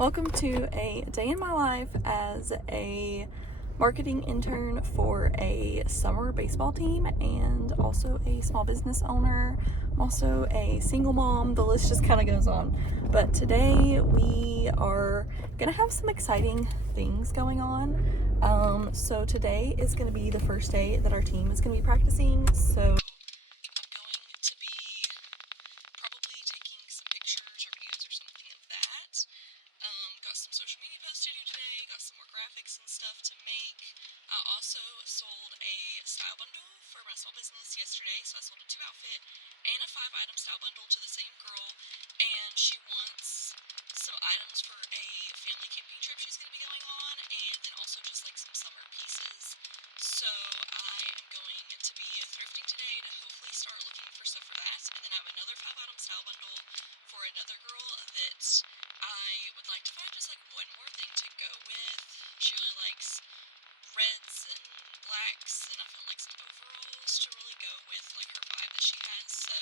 Welcome to a day in my life as a marketing intern for a summer baseball team and also a small business owner. I'm also a single mom. The list just kind of goes on. But today we are going to have some exciting things going on. So today is going to be the first day that our team is going to be practicing. So sold a style bundle for my small business yesterday, so I sold a 2-outfit and a 5-item style bundle to the same girl, and she wants some items for a family camping trip she's going to be going on, and then also just like some summer pieces. So I am going to be thrifting today to hopefully start looking for stuff for that, and then I have another 5-item style bundle for another girl that I would like to find just like one more thing to go with. She really likes reds and blacks, and I found like some overalls to really go with like her vibe that she has. So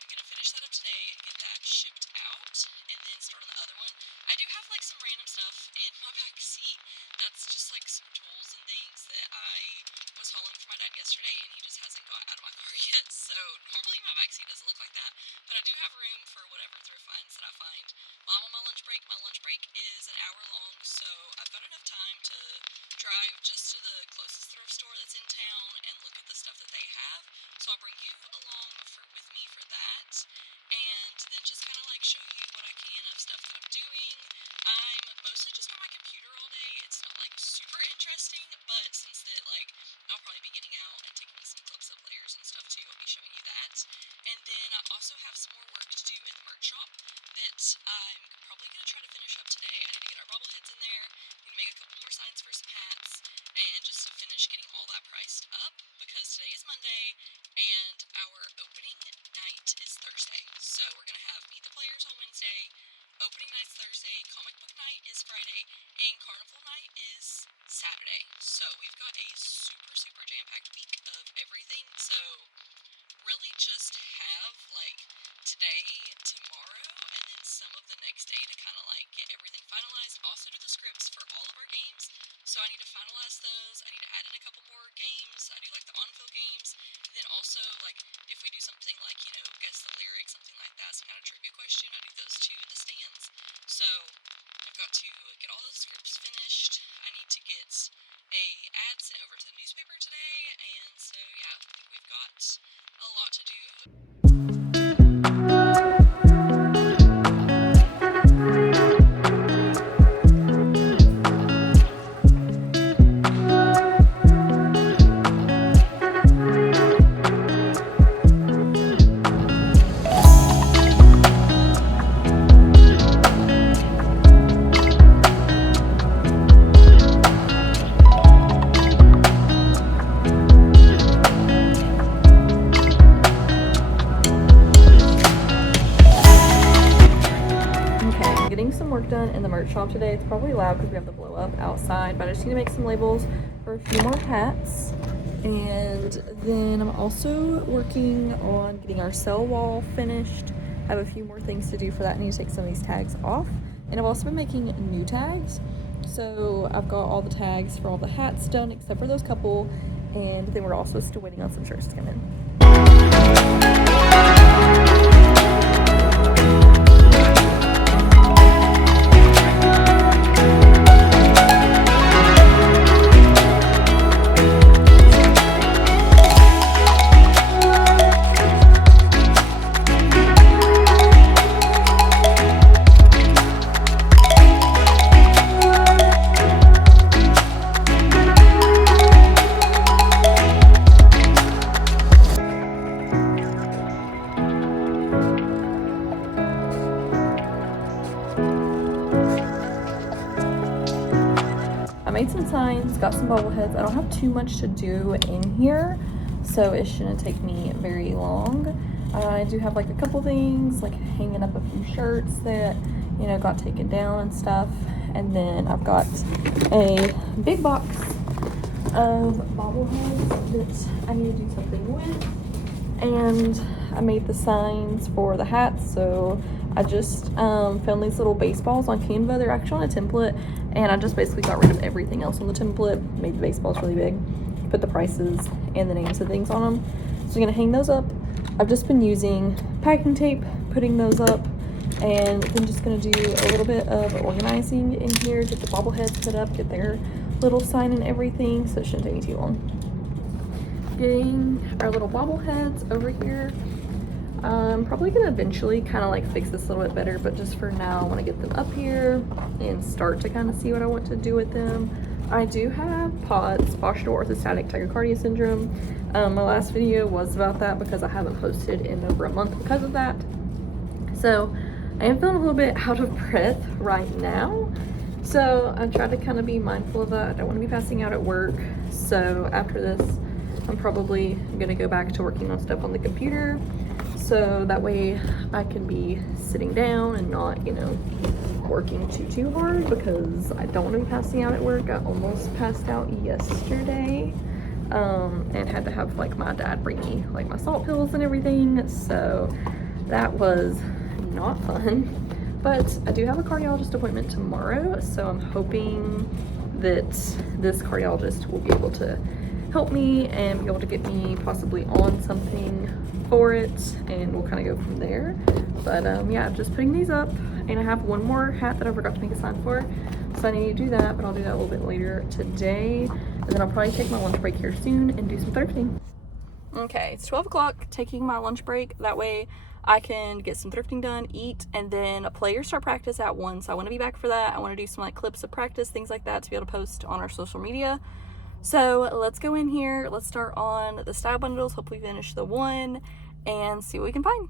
I'm gonna finish that up today and get that shipped out, and then start on the other one. I do have like some random stuff in my back seat. That's just like some tools and things that I was hauling for my dad yesterday, and he just hasn't got out of my car yet. So normally my back seat doesn't look like that, but I do have room for whatever thrift finds that I find while I'm on my lunch break. My lunch break is an hour long, so I've got enough time to drive just to the closest thrift store that's in town and look at the stuff that they have. So I'll bring you along with me for that, and then just kind of like show you what I can of stuff that I'm doing. I'm mostly just on my computer all day. It's not like super interesting, but since that like I'll probably be getting out and taking some clips of layers and stuff too, I'll be showing you that. And then I also have some more work to do in the merch shop that I'm probably going to try to finish up today. I need to get our bobbleheads in there, make a couple more signs for some hats, and just to finish getting all that priced up, because today is Monday and our opening night is Thursday. So we're going to have Meet the Players on Wednesday, opening night's Thursday, comic book night is Friday, and carnival night is Saturday. So we've got a super jam-packed week of everything. So really just have like today, tomorrow, and then some of the next day to kind of like get everything finalized. Also do the scripts for all of our games, so I need to finalize those. I need to add in a couple more games. I do like the on-field games, and then also like if we do something like, you know, guess the lyrics, something like that, some kind of trivia question, I do those too in the stands. So I've got to get all those scripts finished. I need to get a ad sent over to the newspaper today, and so yeah, I think we've got a lot to do. Some work done in the merch shop today. It's probably loud because we have the blow up outside, but I just need to make some labels for a few more hats, and then I'm also working on getting our cell wall finished. I have a few more things to do for that. I need to take some of these tags off, and I've also been making new tags. So I've got all the tags for all the hats done except for those couple, and then we're also still waiting on some shirts to come in. I made some signs, got some bobbleheads. I don't have too much to do in here, so it shouldn't take me very long. I do have like a couple things, like hanging up a few shirts that, you know, got taken down and stuff. And then I've got a big box of bobbleheads that I need to do something with. And I made the signs for the hats, so I just found these little baseballs on Canva. They're actually on a template, and I just basically got rid of everything else on the template, made the baseballs really big, put the prices and the names of things on them. So I'm gonna hang those up. I've just been using packing tape, putting those up, and then just gonna do a little bit of organizing in here, get the bobbleheads put up, get their little sign and everything, so it shouldn't take me too long. Getting our little bobbleheads over here. I'm probably gonna eventually kind of like fix this a little bit better, but just for now I want to get them up here and start to kind of see what I want to do with them. I do have POTS, postural orthostatic tachycardia syndrome. My last video was about that because I haven't posted in over a month because of that. So I am feeling a little bit out of breath right now. So I try to kind of be mindful of that. I don't want to be passing out at work. So after this, I'm probably gonna go back to working on stuff on the computer. So that way I can be sitting down and not, you know, working too hard, because I don't want to be passing out at work. I almost passed out yesterday and had to have like my dad bring me like my salt pills and everything. So that was not fun. But I do have a cardiologist appointment tomorrow, so I'm hoping that this cardiologist will be able to help me and be able to get me possibly on something for it, and we'll kind of go from there. But yeah, just putting these up, and I have one more hat that I forgot to make a sign for, so I need to do that, but I'll do that a little bit later today, and then I'll probably take my lunch break here soon and do some thrifting. Okay, it's 12 o'clock, taking my lunch break. That way I can get some thrifting done, eat, and then players start practice at 1, so I want to be back for that. I want to do some like clips of practice, things like that, to be able to post on our social media. So let's go in here, let's start on the style bundles, hopefully finish the one, and see what we can find.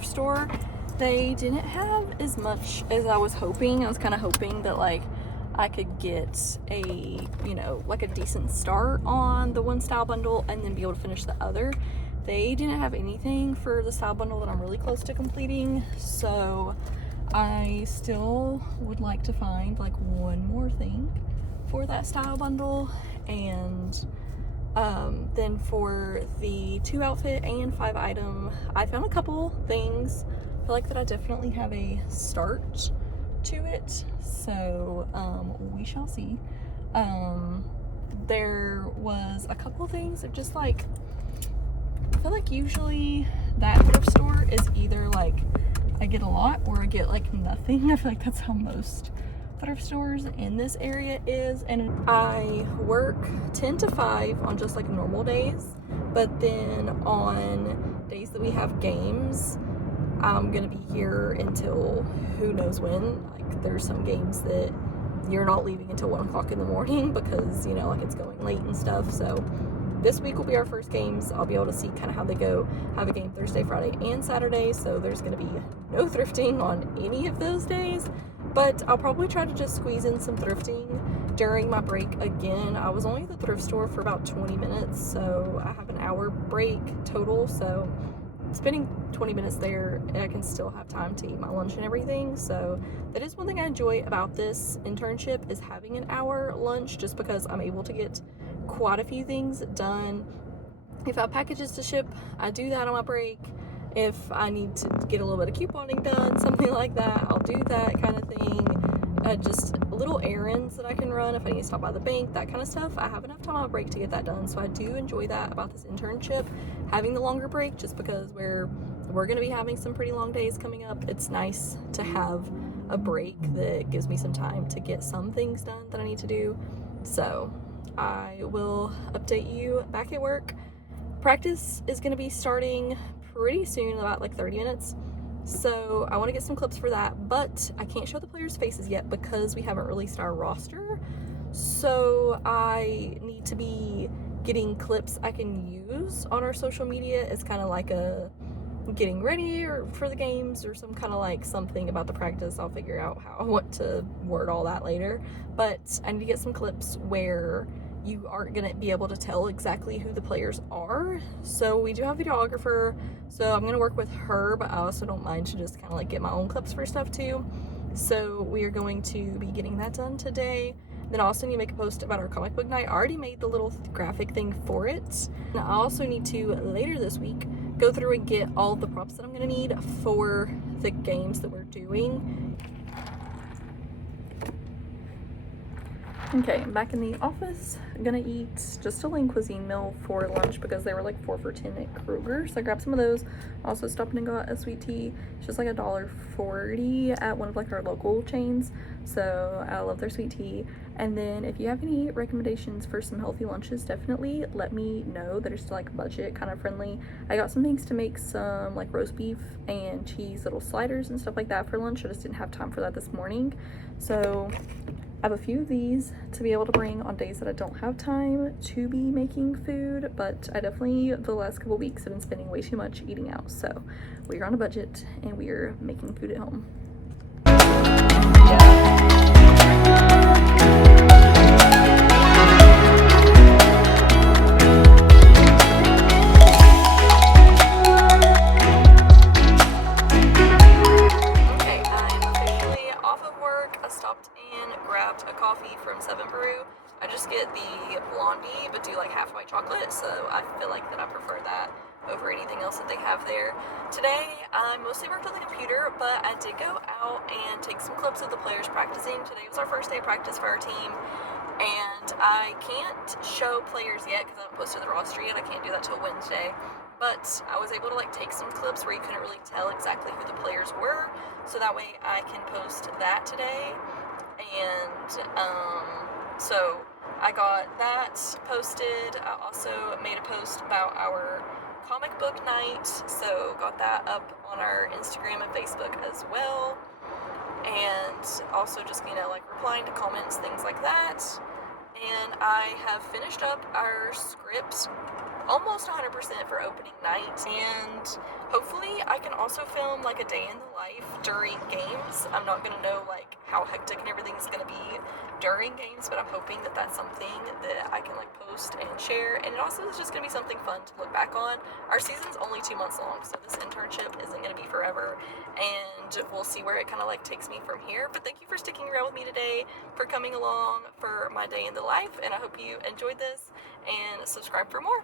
Store, they didn't have as much as I was hoping. I was kind of hoping that like I could get a, you know, like a decent start on the one style bundle and then be able to finish the other. They didn't have anything for the style bundle that I'm really close to completing, so I still would like to find like one more thing for that style bundle. And then for the 2 outfit and 5 item, I found a couple things. I feel like that I definitely have a start to it, so we shall see. There was a couple things of just like, I feel like usually that thrift store is either like I get a lot or I get like nothing. I feel like that's how most thrift stores in this area is. And I work 10 to 5 on just like normal days, but then on days that we have games, I'm gonna be here until who knows when. Like there's some games that you're not leaving until 1 o'clock in the morning because, you know, like it's going late and stuff. So this week will be our first games. I'll be able to see kind of how they go. Have a game Thursday, Friday, and Saturday, so there's going to be no thrifting on any of those days. But I'll probably try to just squeeze in some thrifting during my break again. I was only at the thrift store for about 20 minutes, so I have an hour break total. So spending 20 minutes there, I can still have time to eat my lunch and everything. So that is one thing I enjoy about this internship, is having an hour lunch, just because I'm able to get quite a few things done. If I have packages to ship, I do that on my break. If I need to get a little bit of couponing done, something like that, I'll do that kind of thing. Just little errands that I can run if I need to stop by the bank, that kind of stuff. I have enough time on my break to get that done, so I do enjoy that about this internship, having the longer break, just because we're going to be having some pretty long days coming up. It's nice to have a break that gives me some time to get some things done that I need to do. So I will update you back at work. Practice is going to be starting pretty soon, about like 30 minutes. So I want to get some clips for that, but I can't show the players' faces yet because we haven't released our roster. So I need to be getting clips I can use on our social media as kind of like a getting ready or for the games or some kind of like something about the practice. I'll figure out how I want to word all that later. But I need to get some clips where you aren't going to be able to tell exactly who the players are. So we do have a videographer, so I'm going to work with her, but I also don't mind to just kind of like get my own clips for stuff too. So we are going to be getting that done today. Then I also need to make a post about our comic book night. I already made the little graphic thing for it. And I also need to, later this week, go through and get all the props that I'm going to need for the games that we're doing. Okay, I'm back in the office. I'm gonna eat just a lean cuisine meal for lunch because they were like 4 for $10 at Kroger. So I grabbed some of those. Also stopped and got a sweet tea. It's just like $1.40 at one of like our local chains. So I love their sweet tea. And then if you have any recommendations for some healthy lunches, definitely let me know that are still like budget kind of friendly. I got some things to make some like roast beef and cheese little sliders and stuff like that for lunch. I just didn't have time for that this morning. So I have a few of these to be able to bring on days that I don't have time to be making food, but I definitely, the last couple weeks, have been spending way too much eating out. So we are on a budget and we are making food at home. Okay, I'm officially off of work. I stopped and grabbed a coffee from 7 Brew. I just get the blondie, but do like half white chocolate, so I feel like that I prefer that over anything else that they have there. Today, I mostly worked on the computer, but I did go out and take some clips of the players practicing. Today was our first day of practice for our team, and I can't show players yet because I haven't posted the roster yet. I can't do that till Wednesday. But I was able to like take some clips where you couldn't really tell exactly who the players were, so that way I can post that today. And so I got that posted. I also made a post about our comic book night, so got that up on our Instagram and Facebook as well. And also just, like replying to comments, things like that. And I have finished up our script almost 100% for opening night, and hopefully I can also film like a day in the life during games. I'm not gonna know like how hectic and everything is gonna be during games, but I'm hoping that that's something that I can like post and share, and it also is just gonna be something fun to look back on. Our season's only 2 months long, so this internship isn't gonna be forever, and we'll see where it kind of like takes me from here. But thank you for sticking around with me today, for coming along for my day in the life, and I hope you enjoyed this, and subscribe for more.